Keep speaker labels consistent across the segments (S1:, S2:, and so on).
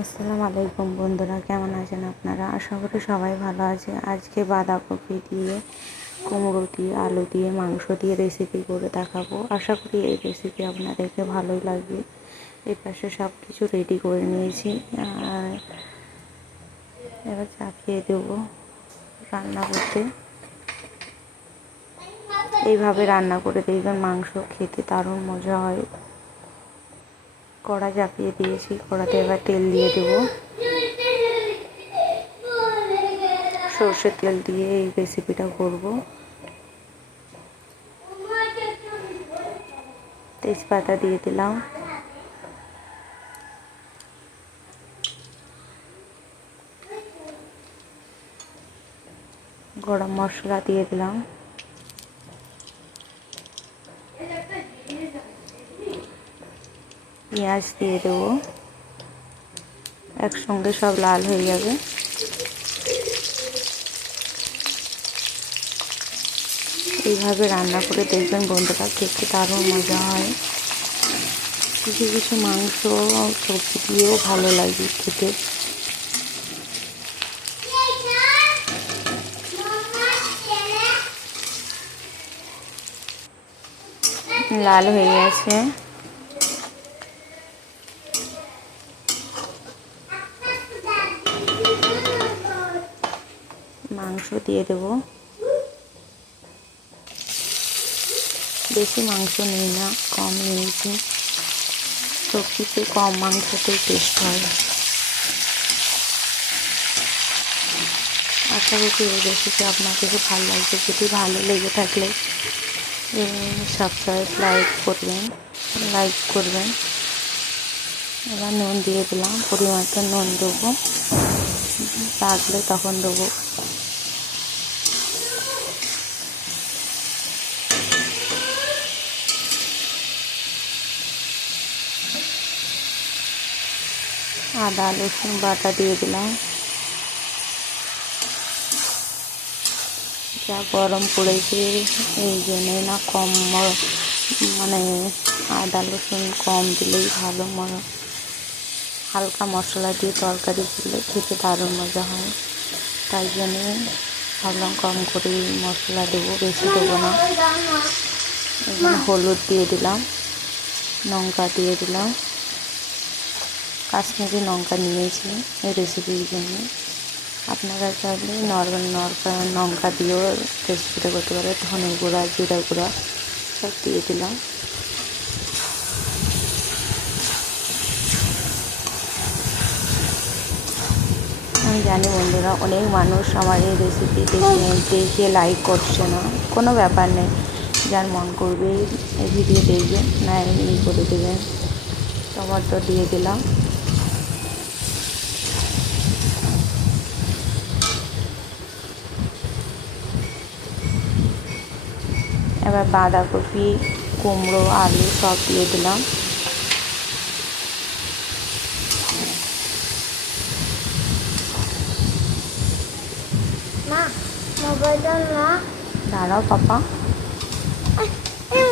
S1: আসসালামু আলাইকুম বন্ধুরা, কেমন আছেন আপনারা? আশা করি সবাই ভালো আছে। আজকে বাঁধাকপি দিয়ে, কুমড়ো দিয়ে, আলু দিয়ে, মাংস দিয়ে রেসিপি করে দেখাবো। আশা করি এই রেসিপি আপনাদেরকে ভালোই লাগবে। এই পাশে সব কিছু রেডি করে নিয়েছি। আর এবার চাপিয়ে দেবো রান্না করতে। এইভাবে রান্না করে দেখবেন মাংস খেতে দারুণ মজা হয়। কড়া চাপিয়ে দিয়েছি, কড়াতে এবার তেল দিয়ে দেব। সর্ষের তেল দিয়ে এই রেসিপিটা করব। তেজপাতা দিয়ে দিলাম। গরম মশলা দিয়ে দিলাম। পেঁয়াজ দিয়ে দেবো। একসঙ্গে সব লাল হয়ে যাবে। এইভাবে রান্না করে দেখবেন বন্ধুরা, খেতে দারুণ মজা হয়। কিছু কিছু মাংস সবজি দিয়েও ভালো লাগে খেতে। লাল হয়ে গেছে। দিয়ে দেব। বেশি মাংস নিই না, কম নিয়েছি সবজিতে কম মাংসতেই টেস্ট হয়। আশা করছি এই রেসিপি আপনাদের ভালো লাগবে। যদি ভালো লেগে থাকলে সাবস্ক্রাইব লাইক করবেন লাইক করবেন। এবার নুন দিয়ে দিলাম, পরিমাণ নুন দেবো। লাগলে তখন দেবো আদা, রসুন বাটা দিয়ে দিলাম। যা গরম পড়েছে, এই জন্যে না কম মানে আদা, রসুন কম দিলেই ভালো মনে হালকা মশলা দিয়ে তরকারি দিলে খেতে দারুণ মজা হয়। তাই জন্যে ভাবলাম কম করে মশলা দেবো, বেশি দেবো না। হলুদ দিয়ে দিলাম, লঙ্কা দিয়ে দিলাম। কাশ্মীরি লঙ্কা নিয়েছি এই রেসিপির জন্য। আপনারা চাইলে নর্মাল নরকা লঙ্কা দিয়েও রেসিপিটা করতে পারে ধনে গুঁড়া, জিরা গুঁড়া সব দিয়ে দিলাম। আমি জানি বন্ধুরা, অনেক মানুষ আমার এই রেসিপি দেখে দেখে লাইক করছে না। কোনো ব্যাপার নেই। যার মন করবে, এই ভিডিও দেখবেন না এমনি করে দেবেন টমাটো দিয়ে দিলাম। এবার বাঁধাকপি কুমড়ো আলু সব দিয়ে দিলাম। দাঁড়াও পাপা।
S2: এই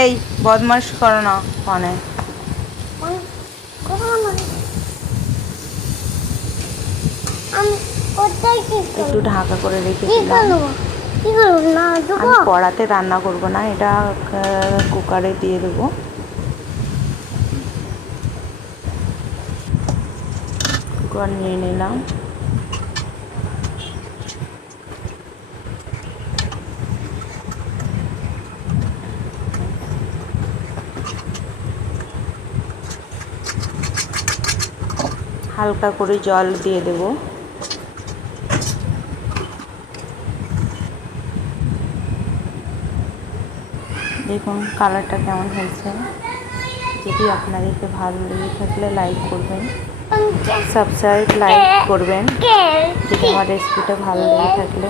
S1: এই বদমাস করো না ফোনে একটু ঢাকা করে রেখেছিলাম আমি কড়াতে রান্না করব না এটা কুকারে দিয়ে দেবো। কুকার নিয়ে নিলাম। হালকা করে জল দিয়ে দেবো। দেখুন কালারটা কেমন হয়েছে। যদি আপনাদেরকে ভালো লেগে থাকলে লাইক করবেন সাবস্ক্রাইব লাইক করবেন। যদি আমার রেসিপিটা ভালো লেগে থাকলে